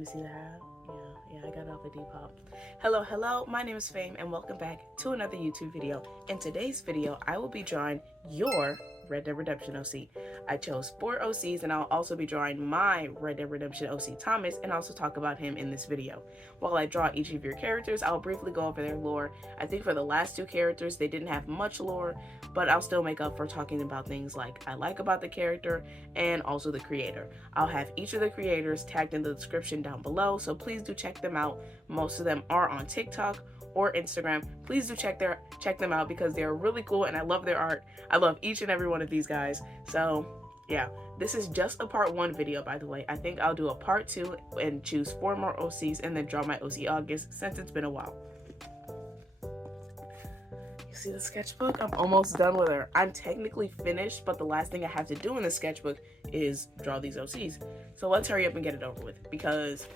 me see that. Yeah, I got it off a Depop. Hello, my name is Fame, and welcome back to another YouTube video. In today's video, I will be drawing your Red Dead Redemption OC. I chose 4 OCs, and I'll also be drawing my Red Dead Redemption OC Thomas, and also talk about him in this video. While I draw each of your characters, I'll briefly go over their lore. I think for the last 2 characters, they didn't have much lore, but I'll still make up for talking about things like I like about the character and also the creator. I'll have each of the creators tagged in the description down below, so please do check them out. Most of them are on TikTok or Instagram. Please do check them out because they're really cool and I love their art. I love each and every one of these guys. So yeah, this is just a part 1 video, by the way. I think I'll do a part 2 and choose 4 more OCs and then draw my OC August since it's been a while. You see the sketchbook? I'm almost done with her. I'm technically finished, but the last thing I have to do in the sketchbook is draw these OCs. So let's hurry up and get it over with because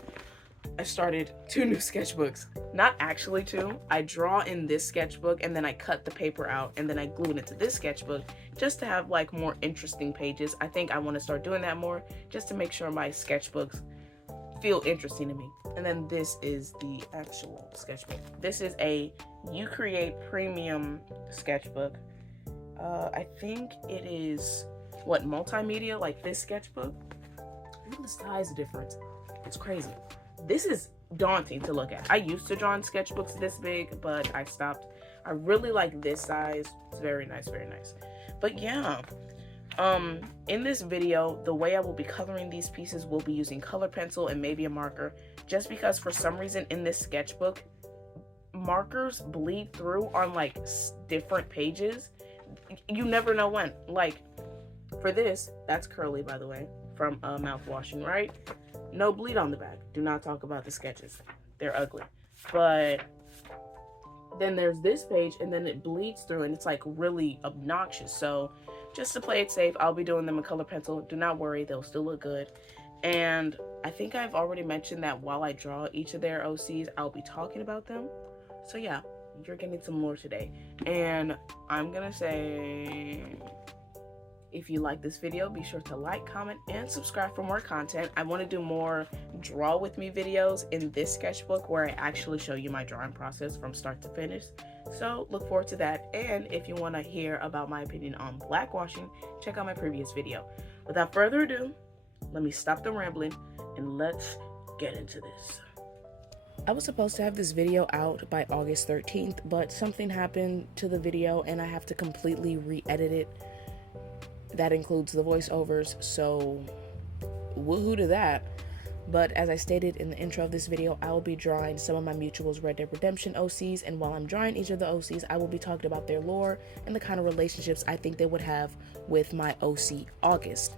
I started 2 new sketchbooks. Not actually 2. I draw in this sketchbook and then I cut the paper out and then I glue it into this sketchbook just to have like more interesting pages. I think I want to start doing that more just to make sure my sketchbooks feel interesting to me. And then this is the actual sketchbook. This is a You Create Premium sketchbook. I think it is what, multimedia, like this sketchbook. Look at the size difference. It's crazy. This is daunting to look at. I used to draw in sketchbooks this big, but I stopped. I really like this size. It's very nice, very nice. But yeah, in this video, the way I will be coloring these pieces will be using color pencil and maybe a marker, just because for some reason in this sketchbook, markers bleed through on like different pages. You never know when. Like for this, that's curly, by the way, from mouthwashing, right? No bleed on the back. Do not talk about the sketches. They're ugly. But then there's this page and then it bleeds through and it's like really obnoxious. So just to play it safe, I'll be doing them in color pencil. Do not worry, they'll still look good. And I think I've already mentioned that while I draw each of their OCs, I'll be talking about them. So yeah, you're getting some more today. And I'm gonna say, if you like this video, be sure to like, comment, and subscribe for more content. I want to do more draw with me videos in this sketchbook where I actually show you my drawing process from start to finish. So look forward to that. And if you want to hear about my opinion on blackwashing, check out my previous video. Without further ado, let me stop the rambling and let's get into this. I was supposed to have this video out by August 13th, but something happened to the video and I have to completely re-edit it. That includes the voiceovers, so woohoo to that. But as I stated in the intro of this video, I will be drawing some of my mutuals Red Dead Redemption OCs, and while I'm drawing each of the OCs, I will be talking about their lore and the kind of relationships I think they would have with my OC August.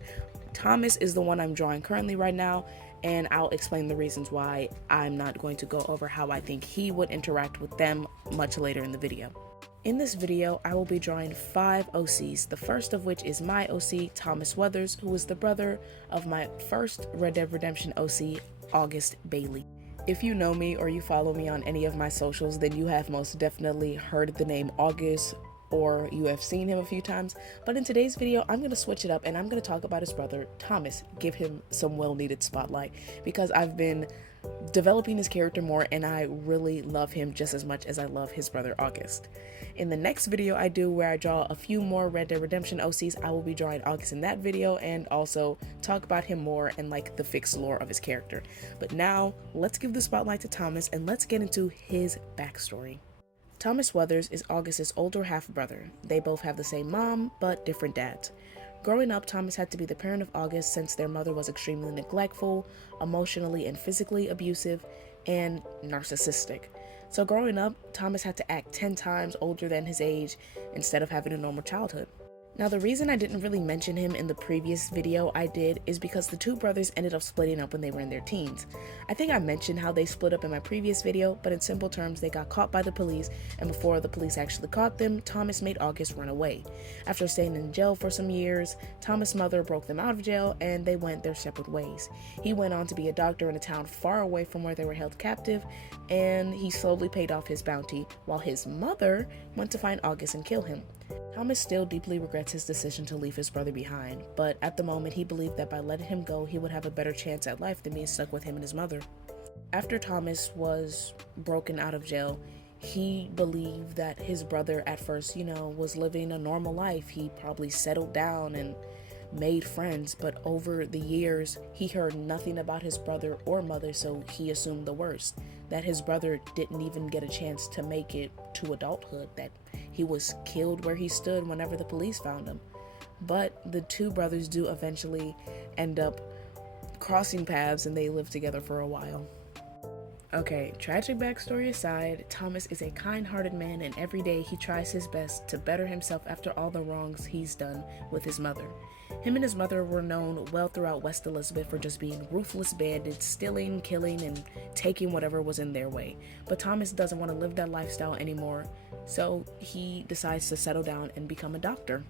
Thomas is the one I'm drawing currently right now, and I'll explain the reasons why I'm not going to go over how I think he would interact with them much later in the video. In this video, I will be drawing 5 OCs, the first of which is my OC, Thomas Weathers, who is the brother of my first Red Dead Redemption OC, August Bailey. If you know me or you follow me on any of my socials, then you have most definitely heard the name August or you have seen him a few times. But in today's video, I'm going to switch it up and I'm going to talk about his brother, Thomas, give him some well-needed spotlight because I've been developing his character more and I really love him just as much as I love his brother August. In the next video I do where I draw a few more Red Dead Redemption OCs, I will be drawing August in that video and also talk about him more and like the fixed lore of his character. But now let's give the spotlight to Thomas and let's get into his backstory. Thomas Weathers is August's older half-brother. They both have the same mom but different dads. Growing up, Thomas had to be the parent of August since their mother was extremely neglectful, emotionally and physically abusive, and narcissistic. So growing up, Thomas had to act 10 times older than his age instead of having a normal childhood. Now, the reason I didn't really mention him in the previous video I did is because the 2 brothers ended up splitting up when they were in their teens. I think I mentioned how they split up in my previous video, but in simple terms, they got caught by the police, and before the police actually caught them, Thomas made August run away. After staying in jail for some years, Thomas' mother broke them out of jail, and they went their separate ways. He went on to be a doctor in a town far away from where they were held captive, and he slowly paid off his bounty, while his mother went to find August and kill him. Thomas still deeply regrets his decision to leave his brother behind, but at the moment he believed that by letting him go, he would have a better chance at life than being stuck with him and his mother. After Thomas was broken out of jail, he believed that his brother at first, was living a normal life. He probably settled down and made friends, but over the years, he heard nothing about his brother or mother, so he assumed the worst, that his brother didn't even get a chance to make it to adulthood, that he was killed where he stood whenever the police found him. But the two brothers do eventually end up crossing paths and they live together for a while. Okay, tragic backstory aside, Thomas is a kind-hearted man and every day he tries his best to better himself after all the wrongs he's done with his mother. Him and his mother were known well throughout West Elizabeth for just being ruthless bandits, stealing, killing, and taking whatever was in their way. But Thomas doesn't want to live that lifestyle anymore, so he decides to settle down and become a doctor.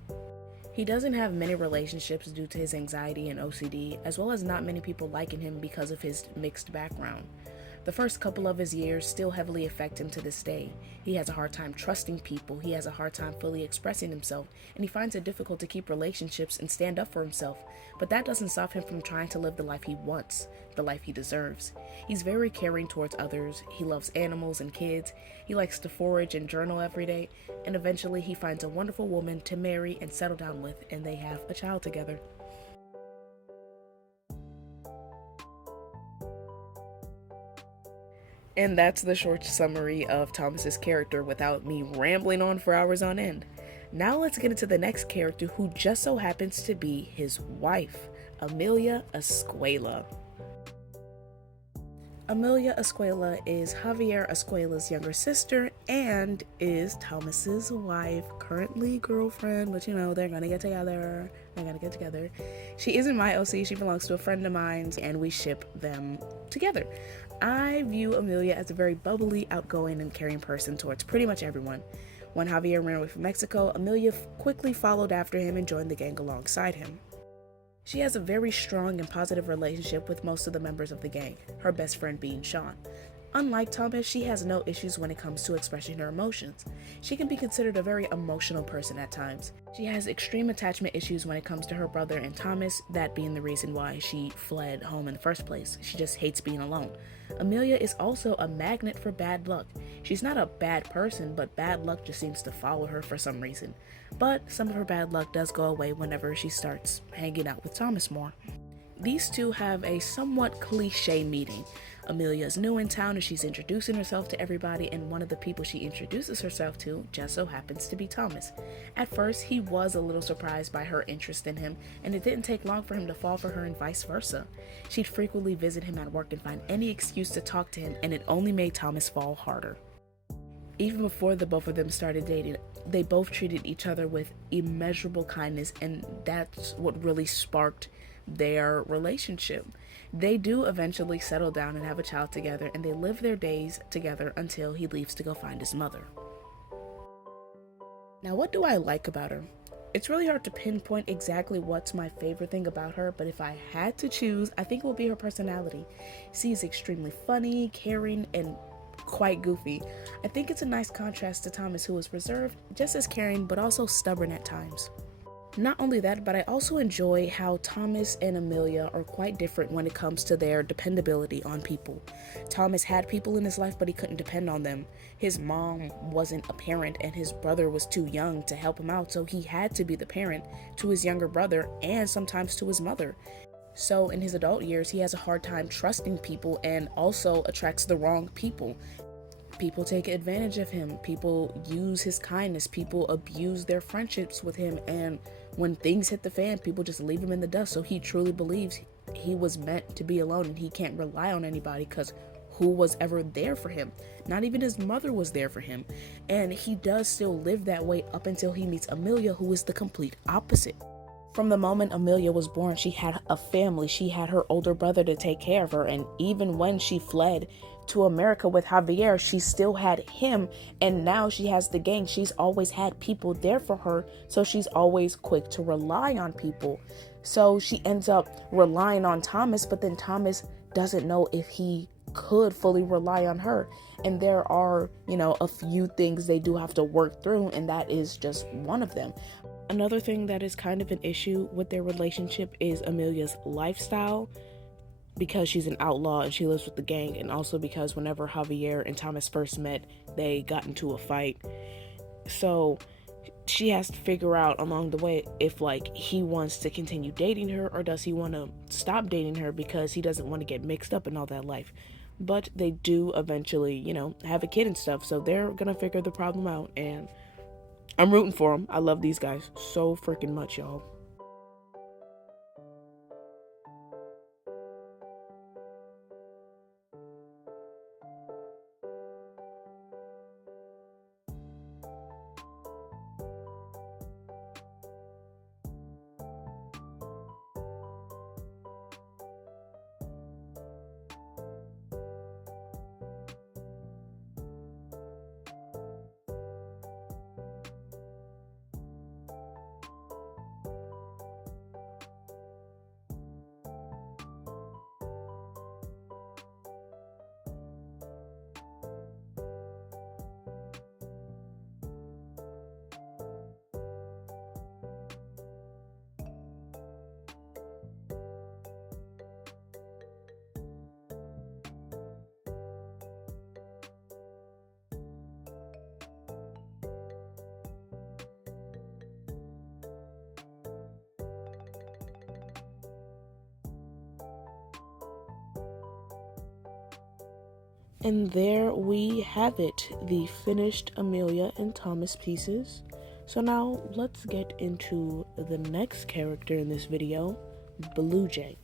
He doesn't have many relationships due to his anxiety and OCD, as well as not many people liking him because of his mixed background. The first couple of his years still heavily affect him to this day. He has a hard time trusting people, he has a hard time fully expressing himself, and he finds it difficult to keep relationships and stand up for himself. But that doesn't stop him from trying to live the life he wants, the life he deserves. He's very caring towards others, he loves animals and kids, he likes to forage and journal every day, and eventually he finds a wonderful woman to marry and settle down with, and they have a child together. And that's the short summary of Thomas's character without me rambling on for hours on end. Now let's get into the next character who just so happens to be his wife, Emilia Escuella. Emilia Escuella is Javier Escuella's younger sister and is Thomas's wife, currently girlfriend, but they're gonna get together. She isn't my OC, she belongs to a friend of mine, and we ship them together. I view Emilia as a very bubbly, outgoing, and caring person towards pretty much everyone. When Javier ran away from Mexico, Emilia quickly followed after him and joined the gang alongside him. She has a very strong and positive relationship with most of the members of the gang, her best friend being Sean. Unlike Thomas, she has no issues when it comes to expressing her emotions. She can be considered a very emotional person at times. She has extreme attachment issues when it comes to her brother and Thomas, that being the reason why she fled home in the first place. She just hates being alone. Emilia is also a magnet for bad luck. She's not a bad person, but bad luck just seems to follow her for some reason. But some of her bad luck does go away whenever she starts hanging out with Thomas more. These two have a somewhat cliche meeting. Emilia is new in town and she's introducing herself to everybody, and one of the people she introduces herself to just so happens to be Thomas. At first, he was a little surprised by her interest in him, and it didn't take long for him to fall for her and vice versa. She'd frequently visit him at work and find any excuse to talk to him, and it only made Thomas fall harder. Even before the both of them started dating, they both treated each other with immeasurable kindness, and that's what really sparked their relationship. They do eventually settle down and have a child together, and they live their days together until he leaves to go find his mother. Now, what do I like about her? It's really hard to pinpoint exactly what's my favorite thing about her, but if I had to choose, I think it would be her personality. She's extremely funny, caring, and quite goofy. I think it's a nice contrast to Thomas, who is reserved, just as caring, but also stubborn at times. Not only that, but I also enjoy how Thomas and Emilia are quite different when it comes to their dependability on people. Thomas had people in his life, but he couldn't depend on them. His mom wasn't a parent, and his brother was too young to help him out, so he had to be the parent to his younger brother and sometimes to his mother. So in his adult years, he has a hard time trusting people and also attracts the wrong people. People take advantage of him, people use his kindness, people abuse their friendships with him, and when things hit the fan, people just leave him in the dust. So he truly believes he was meant to be alone and he can't rely on anybody, because who was ever there for him? Not even his mother was there for him. And he does still live that way up until he meets Emilia, who is the complete opposite. From the moment Emilia was born, she had a family. She had her older brother to take care of her, and even when she fled to America with Javier, she still had him, and now she has the gang. She's always had people there for her, so she's always quick to rely on people. So she ends up relying on Thomas, but then Thomas doesn't know if he could fully rely on her. And there are, a few things they do have to work through, and that is just one of them. Another thing that is kind of an issue with their relationship is Emilia's lifestyle, because she's an outlaw and she lives with the gang, and also because whenever Javier and Thomas first met, they got into a fight. So she has to figure out along the way if he wants to continue dating her, or does he want to stop dating her because he doesn't want to get mixed up in all that life. But they do eventually, have a kid and stuff, so they're gonna figure the problem out, and I'm rooting for them. I love these guys so freaking much, y'all. And there we have it, the finished Emilia and Thomas pieces. So now let's get into the next character in this video, Blue Jay.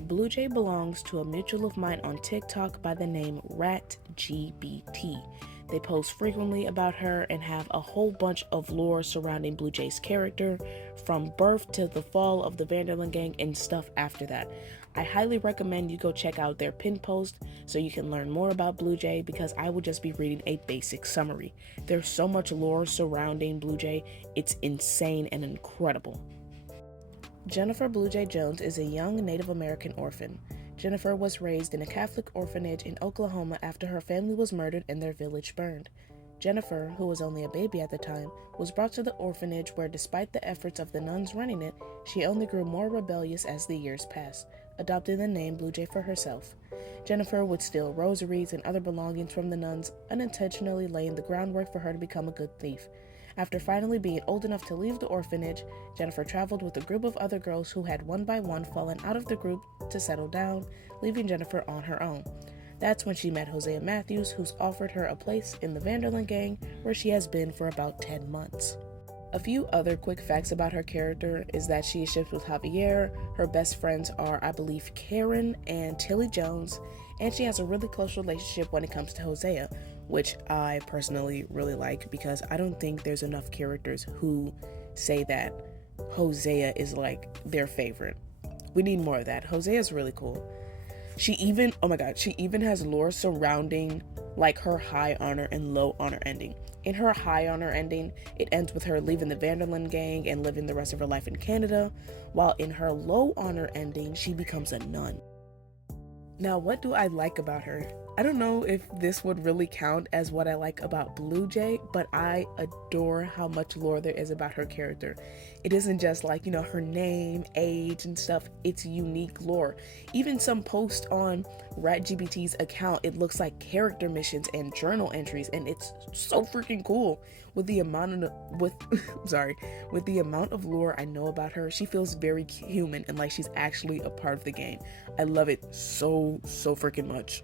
Blue Jay belongs to a mutual of mine on TikTok by the name RatGPT. They post frequently about her and have a whole bunch of lore surrounding Blue Jay's character, from birth to the fall of the Vanderlyn gang and stuff after that. I highly recommend you go check out their pin post so you can learn more about Blue Jay, because I will just be reading a basic summary. There's so much lore surrounding Blue Jay, it's insane and incredible. Jennifer Blue Jay Jones is a young Native American orphan. Jennifer was raised in a Catholic orphanage in Oklahoma after her family was murdered and their village burned. Jennifer, who was only a baby at the time, was brought to the orphanage where, despite the efforts of the nuns running it, she only grew more rebellious as the years passed, adopting the name Blue Jay for herself. Jennifer would steal rosaries and other belongings from the nuns, unintentionally laying the groundwork for her to become a good thief. After finally being old enough to leave the orphanage, Jennifer traveled with a group of other girls who had one by one fallen out of the group to settle down, leaving Jennifer on her own. That's when she met Hosea Matthews, who's offered her a place in the Vanderlyn gang, where she has been for about 10 months. A few other quick facts about her character is that she is shipped with Javier, her best friends are, I believe, Karen and Tilly Jones, and she has a really close relationship when it comes to Hosea, which I personally really like, because I don't think there's enough characters who say that Hosea is their favorite. We need more of that. Hosea is really cool. She even has lore surrounding her high honor and low honor ending. In her high honor ending, it ends with her leaving the Vanderlyn gang and living the rest of her life in Canada, while in her low honor ending, she becomes a nun. Now, what do I like about her? I don't know if this would really count as what I like about Blue Jay, but I adore how much lore there is about her character. It isn't just her name, age, and stuff. It's unique lore. Even some posts on RatGPT's account, it looks like character missions and journal entries, and it's so freaking cool. With the amount of lore I know about her, she feels very human and like she's actually a part of the game. I love it so freaking much.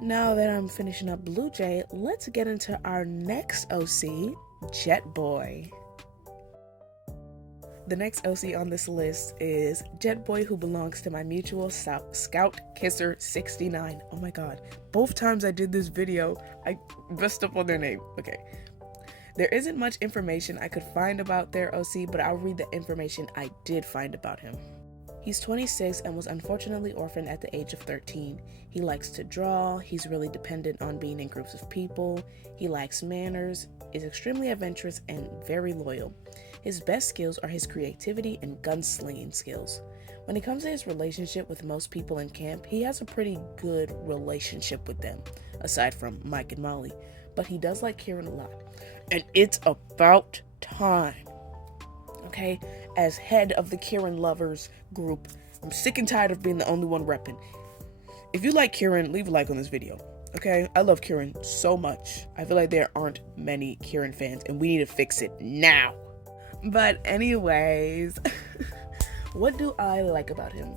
Now that I'm finishing up Blue Jay, let's get into our next OC, Jett Boy. The next OC on this list is Jett Boy, who belongs to my mutual Scout Kisser 69. Oh my god. Both times I did this video, I messed up on their name. Okay. There isn't much information I could find about their OC, but I'll read the information I did find about him. He's 26 and was unfortunately orphaned at the age of 13. He likes to draw, he's really dependent on being in groups of people, he lacks manners, is extremely adventurous, and very loyal. His best skills are his creativity and gunslinging skills. When it comes to his relationship with most people in camp, he has a pretty good relationship with them, aside from Mike and Molly, but he does like Kieran a lot. And it's about time. Okay, as head of the Kieran lovers group, I'm sick and tired of being the only one repping. If you like Kieran, leave a like on this video. Okay, I love Kieran so much. I feel like there aren't many Kieran fans, and we need to fix it now. But anyways, what do I like about him?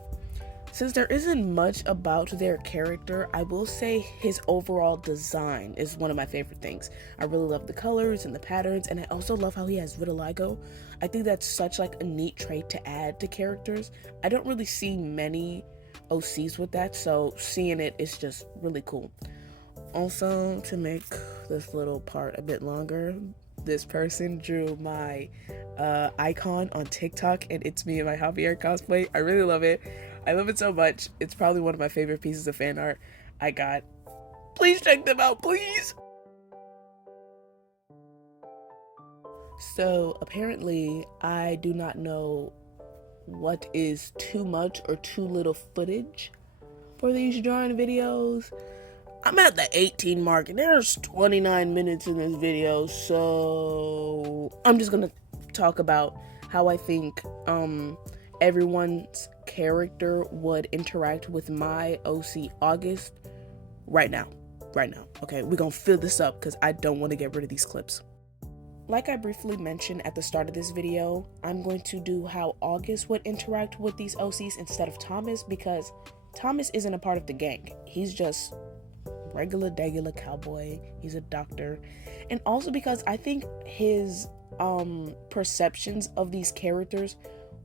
Since there isn't much about their character, I will say his overall design is one of my favorite things. I really love the colors and the patterns, and I also love how he has vitiligo. I think that's such like a neat trait to add to characters. I don't really see many OCs with that, so seeing it is just really cool. Also, to make this little part a bit longer, this person drew my icon on TikTok, and it's me in my Javier cosplay. I really love it. I love it so much. It's probably one of my favorite pieces of fan art I got. Please check them out, please. So apparently I do not know what is too much or too little footage for these drawing videos. I'm at the 18 mark and there's 29 minutes in this video, so I'm just gonna talk about how I think everyone's character would interact with my OC August right now. Okay, we're gonna fill this up because I don't want to get rid of these clips. Like I briefly mentioned at the start of this video, I'm going to do how August would interact with these OCs instead of Thomas, because Thomas isn't a part of the gang. He's just regular cowboy. He's a doctor. And also because I think his perceptions of these characters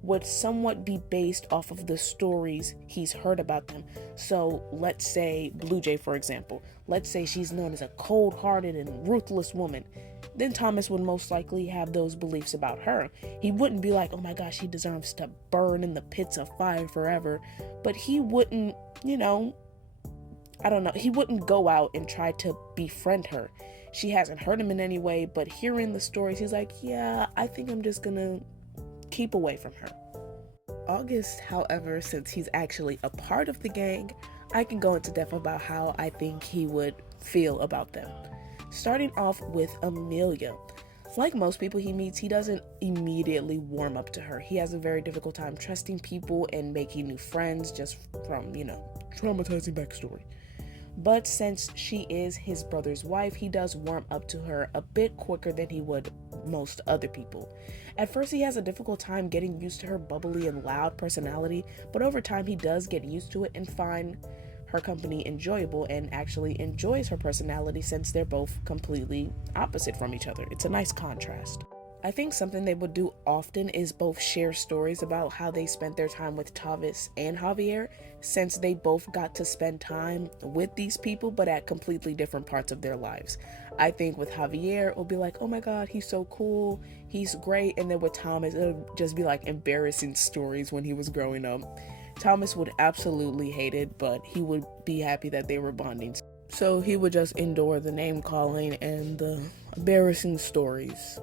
would somewhat be based off of the stories he's heard about them. So let's say Blue Jay, for example. Let's say she's known as a cold-hearted and ruthless woman. Then Thomas would most likely have those beliefs about her. He wouldn't be like, oh my gosh, she deserves to burn in the pits of fire forever. But he wouldn't, he wouldn't go out and try to befriend her. She hasn't hurt him in any way, but hearing the stories, he's like, yeah, I think I'm just gonna keep away from her. August, however, since he's actually a part of the gang, I can go into depth about how I think he would feel about them. Starting off with Emilia. Like most people he meets, he doesn't immediately warm up to her. He has a very difficult time trusting people and making new friends just from, traumatizing backstory. But since she is his brother's wife, he does warm up to her a bit quicker than he would most other people. At first, he has a difficult time getting used to her bubbly and loud personality, but over time, he does get used to it and find her company enjoyable and actually enjoys her personality since they're both completely opposite from each other. It's a nice contrast. I think something they would do often is both share stories about how they spent their time with Tavis and Javier, since they both got to spend time with these people but at completely different parts of their lives. I think with Javier, it'll be like, oh my god, he's so cool, he's great, and then with Thomas, it'll just be like embarrassing stories when he was growing up. Thomas would absolutely hate it, but he would be happy that they were bonding. So he would just endure the name calling and the embarrassing stories.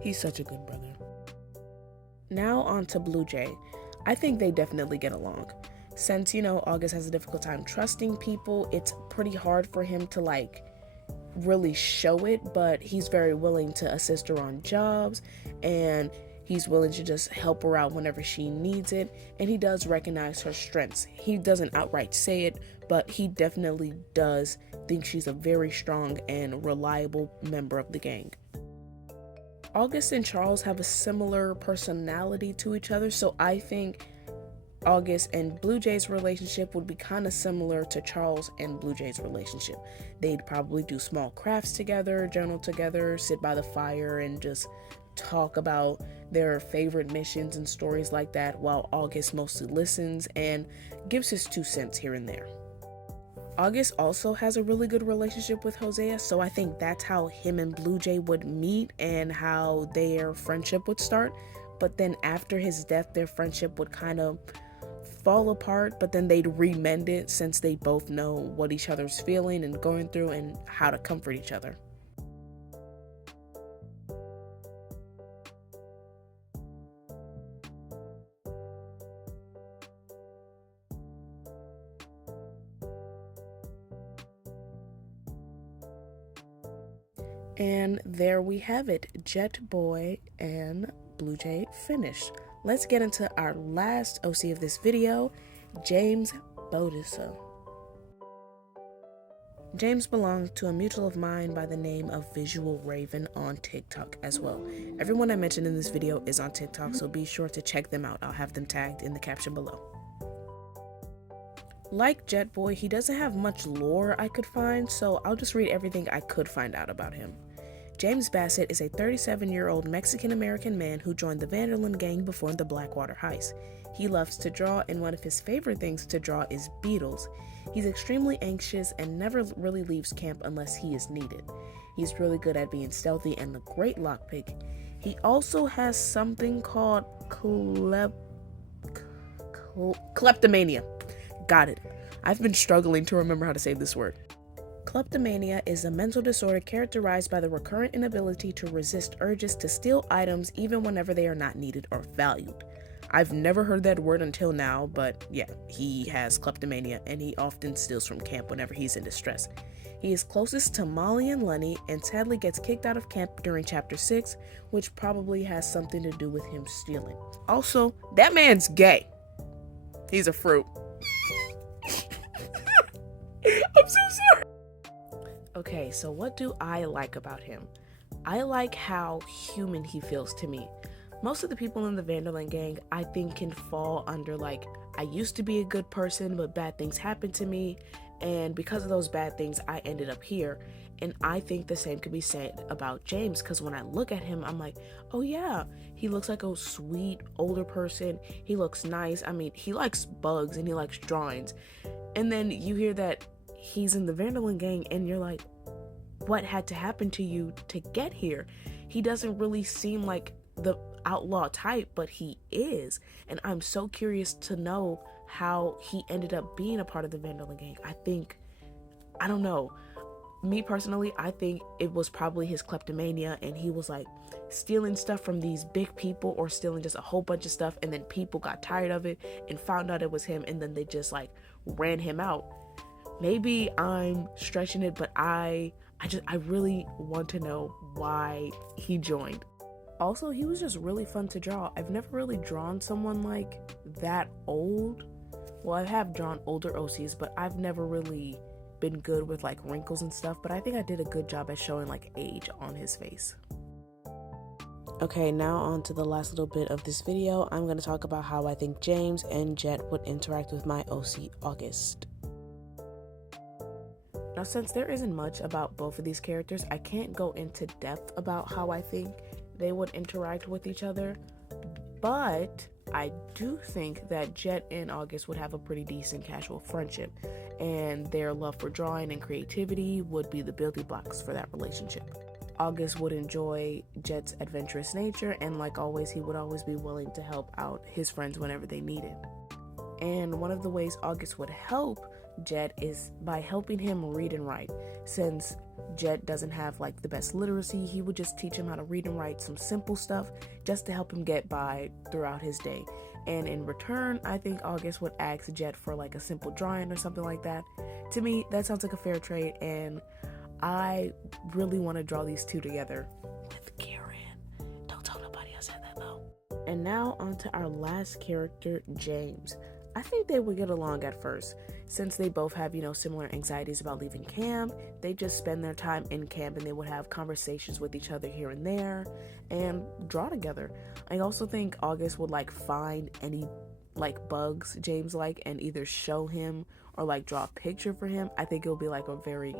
He's such a good brother. Now on to Blue Jay. I think they definitely get along. Since, August has a difficult time trusting people, it's pretty hard for him to really show it, but he's very willing to assist her on jobs, and he's willing to just help her out whenever she needs it, and he does recognize her strengths. He doesn't outright say it, but he definitely does think she's a very strong and reliable member of the gang. August and Charles have a similar personality to each other, so I think August and Blue Jay's relationship would be kind of similar to Charles and Blue Jay's relationship. They'd probably do small crafts together, journal together, sit by the fire, and just talk about their favorite missions and stories like that, while August mostly listens and gives his 2 cents here and there. August also has a really good relationship with Hosea, so I think that's how him and Blue Jay would meet and how their friendship would start. But then after his death, their friendship would kind of fall apart, but then they'd remend it since they both know what each other's feeling and going through and how to comfort each other. And there we have it, Jett Boy and Blue Jay finished. Let's get into our last OC of this video, James Bodosa. James belongs to a mutual of mine by the name of visualraven on TikTok as well. Everyone I mentioned in this video is on TikTok, so be sure to check them out. I'll have them tagged in the caption below. Like Jett Boy, he doesn't have much lore I could find, so I'll just read everything I could find out about him. James Bassett is a 37-year-old Mexican-American man who joined the Vanderlyn gang before the Blackwater heist. He loves to draw, and one of his favorite things to draw is beetles. He's extremely anxious and never really leaves camp unless he is needed. He's really good at being stealthy and a great lockpick. He also has something called kleptomania. Got it. I've been struggling to remember how to say this word. Kleptomania is a mental disorder characterized by the recurrent inability to resist urges to steal items even whenever they are not needed or valued. I've never heard that word until now, but yeah, he has kleptomania and he often steals from camp whenever he's in distress. He is closest to Molly and Lenny and sadly gets kicked out of camp during chapter 6, which probably has something to do with him stealing. Also, that man's gay. He's a fruit. I'm so sorry. Okay, so what do I like about him? I like how human he feels to me. Most of the people in the Vanderlyn gang, I think, can fall under like, I used to be a good person, but bad things happened to me, and because of those bad things, I ended up here. And I think the same could be said about James, because when I look at him, I'm like, oh yeah, he looks like a sweet older person. He looks nice. I mean, he likes bugs and he likes drawings. And then you hear that he's in the Vanderlyn gang and you're like, what had to happen to you to get here? He doesn't really seem like the outlaw type, but he is. And I'm so curious to know how he ended up being a part of the Vanderlyn gang. I don't know. Me personally, I think it was probably his kleptomania and he was like stealing stuff from these big people or stealing just a whole bunch of stuff, and then people got tired of it and found out it was him, and then they just like ran him out. Maybe I'm stretching it, but I really want to know why he joined. Also, he was just really fun to draw. I've never really drawn someone like that old. Well, I have drawn older OCs, but I've never really been good with like wrinkles and stuff, but I think I did a good job at showing like age on his face. Okay, now on to the last little bit of this video. I'm going to talk about how I think James and Jett would interact with my OC August. Now, since there isn't much about both of these characters, I can't go into depth about how I think they would interact with each other, but I do think that Jett and August would have a pretty decent casual friendship, and their love for drawing and creativity would be the building blocks for that relationship. August would enjoy Jett's adventurous nature, and like always, he would always be willing to help out his friends whenever they needed. And one of the ways August would help Jett is by helping him read and write. Since Jett doesn't have like the best literacy, he would just teach him how to read and write some simple stuff just to help him get by throughout his day. And in return, I think August would ask Jett for like a simple drawing or something like that. To me, that sounds like a fair trade, and I really want to draw these two together with Karen. Don't tell nobody I said that though. And now on to our last character, James. I think they would get along at first, since they both have, similar anxieties about leaving camp. They just spend their time in camp and they would have conversations with each other here and there and draw together. I also think August would like find any like bugs James like and either show him or like draw a picture for him, I think it'll be like a very,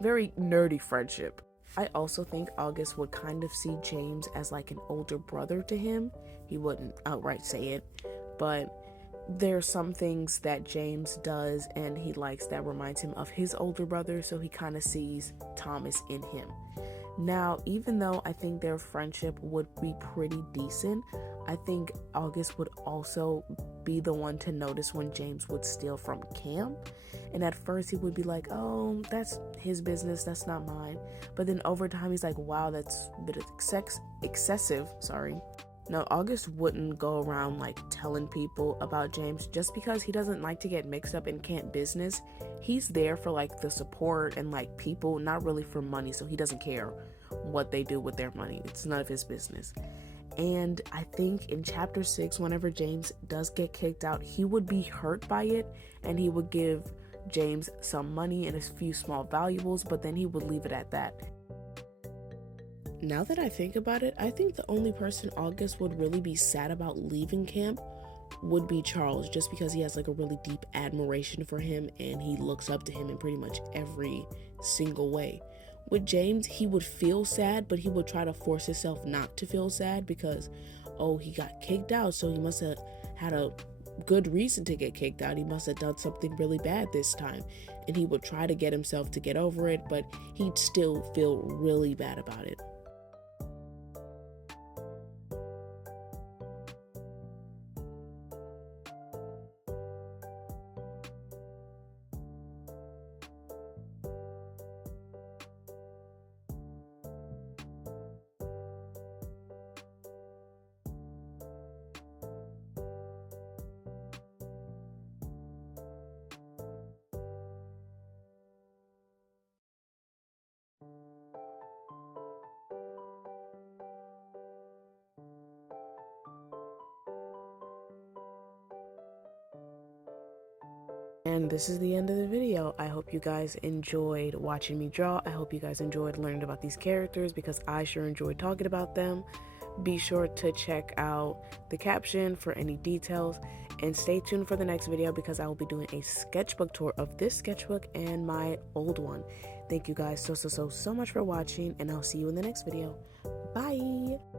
very nerdy friendship. I also think August would kind of see James as like an older brother to him. He wouldn't outright say it, but there's some things that James does and he likes that reminds him of his older brother, so he kind of sees Thomas in him. Now, even though I think their friendship would be pretty decent, I think August would also be the one to notice when James would steal from camp. And at first he would be like, oh, that's his business, that's not mine. But then over time he's like, wow, that's a bit excessive. Now, August wouldn't go around like telling people about James just because he doesn't like to get mixed up in camp business. He's there for like the support and like people, not really for money, so he doesn't care what they do with their money. It's none of his business. And I think in chapter 6, whenever James does get kicked out, he would be hurt by it and he would give James some money and a few small valuables, but then he would leave it at that. Now that I think about it, I think the only person August would really be sad about leaving camp would be Charles, just because he has like a really deep admiration for him and he looks up to him in pretty much every single way. With James, he would feel sad, but he would try to force himself not to feel sad because, oh, he got kicked out, so he must have had a good reason to get kicked out. He must have done something really bad this time. And he would try to get himself to get over it, but he'd still feel really bad about it. And this is the end of the video. I hope you guys enjoyed watching me draw. I hope you guys enjoyed learning about these characters because I sure enjoyed talking about them. Be sure to check out the caption for any details and stay tuned for the next video because I will be doing a sketchbook tour of this sketchbook and my old one. Thank you guys so much for watching, and I'll see you in the next video. Bye!